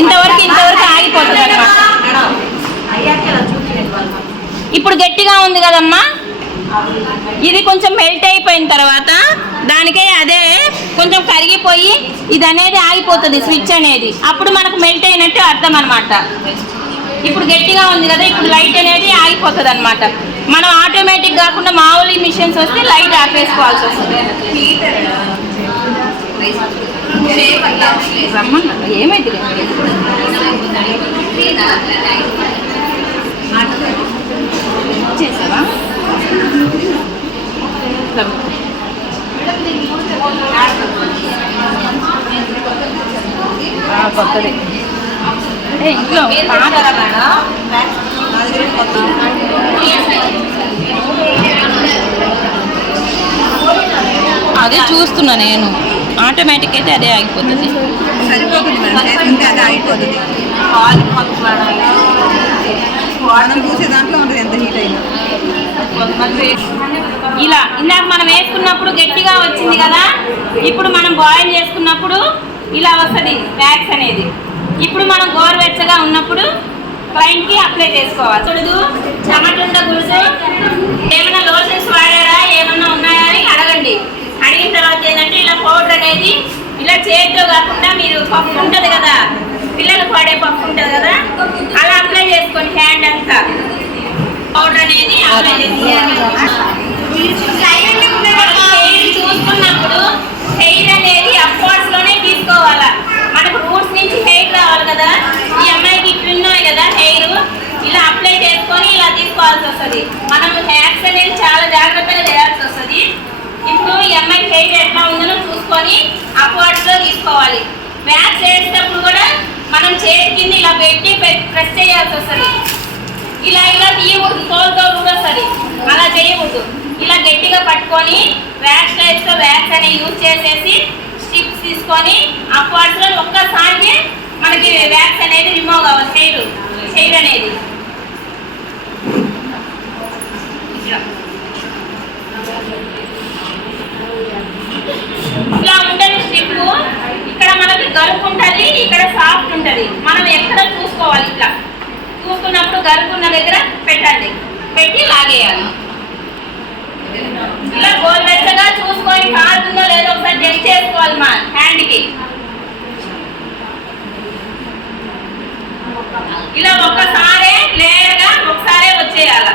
ఇంతవరకు ఆగిపోతుంది అన్నమాట. ఇప్పుడు గట్టిగా ఉంది కదమ్మా, ఇది కొంచెం మెల్ట్ అయిపోయిన తర్వాత దానికే అదే కొంచెం కరిగిపోయి ఇది అనేది ఆగిపోతుంది స్విచ్ అనేది. అప్పుడు మనకు మెల్ట్ అయినట్టు అర్థం అనమాట. ఇప్పుడు గట్టిగా ఉంది కదా, ఇప్పుడు లైట్ అనేది ఆగిపోతుంది అనమాట. మనం ఆటోమేటిక్ కాకుండా మామూలు మిషన్స్ వస్తే లైట్ ఆపేసుకోవాల్సి వస్తుంది. ఏమైంది చేసావా కొత్తది ఇంట్లో అదే చూస్తున్నా నేను. ఆటోమేటిక్ అయితే అదే ఆగిపోతుంది. ఇలా ఇందాక మనం వేసుకున్నప్పుడు గట్టిగా వచ్చింది కదా, ఇప్పుడు మనం బాయిల్ చేసుకున్నప్పుడు ఇలా వస్తుంది వ్యాక్స్ అనేది. ఇప్పుడు మనం గోరువెచ్చగా ఉన్నప్పుడు క్లయింట్కి అప్లై చేసుకోవాలి. చూడదు చెమటుండ గురుసు ఏమైనా లోషన్స్ వాడారా, ఏమన్నా ఉన్నాయా అని అడగండి. అడిగిన తర్వాత ఏంటంటే ఇలా పౌడర్ అనేది ఇలా చేతితో కాకుండా మీరు పప్పు ఉంటుంది కదా, పిల్లలకు వాడే పప్పు ఉంటుంది కదా, అలా అప్లై చేసుకోండి. హ్యాండ్ అంతా పౌడర్ అనేది అప్లై చేసుకోవాలి. చూసుకున్నప్పుడు హెయిర్ అనేది అప్వర్డ్స్ లోనే తీసుకోవాలా. మనకు రూట్స్ నుంచి హెయిర్ రావాలి కదా, ఈ అమ్మాయికి ఇట్లున్నాయి కదా హెయిర్, ఇలా అప్లై చేసుకొని ఇలా తీసుకోవాల్సి వస్తుంది. మనం హ్యాక్స్ అనేది చాలా జాగ్రత్తగా చేయాల్సి వస్తుంది. ఇప్పుడు ఈ అమ్మాయి హెయిర్ ఎట్లా ఉందో చూసుకొని అప్వర్డ్స్ లో తీసుకోవాలి. వ్యాక్స్ వేసేటప్పుడు కూడా మనం చేతి కింద ఇలా పెట్టి ప్రెస్ చేయాల్సి వస్తుంది. ఇలా ఇలా తీయకూడదు, తోలుతో కూడా వస్తుంది, అలా చేయకూడదు. ఇలా గట్టిగా పట్టుకొని వ్యాక్స్ టైప్స్తో వ్యాక్స్ అనేది యూజ్ చేసేసి స్ట్రిప్స్ తీసుకొని అప్వర్డ్స్ లో ఒక్కసారికి మనకి వ్యాక్స్ అనేది రిమూవ్ కావాలి. హెయిర్ అనేది ఇలా ఉంటుంది స్ట్రిప్. ఇక్కడ మనకి గరుకు ఉంటుంది, ఇక్కడ సాఫ్ట్ ఉంటుంది. మనం ఎక్కడ చూసుకోవాలి. ఇట్లా చూసుకున్నప్పుడు గరుకున్న దగ్గర పెట్టండి, పెట్టి లాగేయాలి. ఇలా గోరువెచ్చగా చూసుకొని కాలుతుందో లేదో ఒకసారి చెక్ చేసుకోవాలి మా హ్యాండ్కి. ఇలా ఒక్కసారే లేయర్గా ఒకసారే వచ్చేయాల.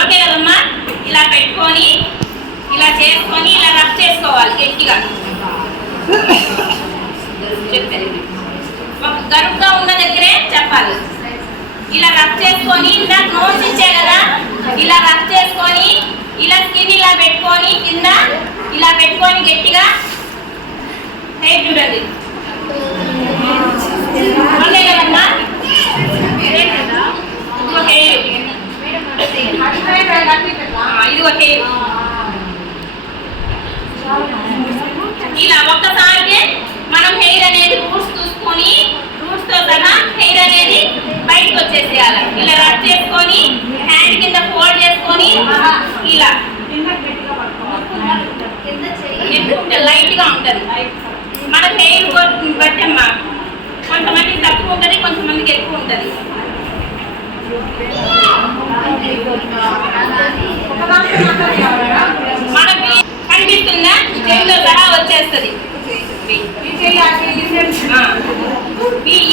ఓకే కదమ్మా, ఇలా పెట్టుకొని ఇలా చేసుకొని ఇలా రబ్ చేసుకోవాలి గట్టిగా. గరుగ్గా ఉన్న దగ్గరే చెప్పాలి. ఇలా రబ్ చేసుకొని ఇందాక నోట్స్ ఇచ్చే కదా, ఇలా రబ్ చేసుకొని ఇలా స్కిన్ ఇలా పెట్టుకొని కింద ఇలా పెట్టుకొని గట్టిగా హెయిర్ చూడండి. ఓకే కదమ్మా, ఇదిగో హెయిర్, ఇదిగో హెయిర్. ఇలా ఒక్కసారికి మనం హెయిర్ అనేది రూట్స్ చూసుకొని రూట్స్ తో సహా హెయిర్ అనేది బయటకు వచ్చేసేయాలి. ఇలా రబ్ చేసుకొని హ్యాండ్ కింద ఫోల్డ్ చేసుకొని ఇలా ఎక్కువ లైట్ గా ఉంటుంది. మన హెయిర్ బట్టి అమ్మా, కొంతమందికి తక్కువ ఉంటుంది, కొంతమందికి ఎక్కువ ఉంటుంది. మనకి కనిపిస్తుందా, చేతిలో సహా వచ్చేస్తుంది.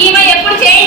ఈమె ఎప్పుడు చేయి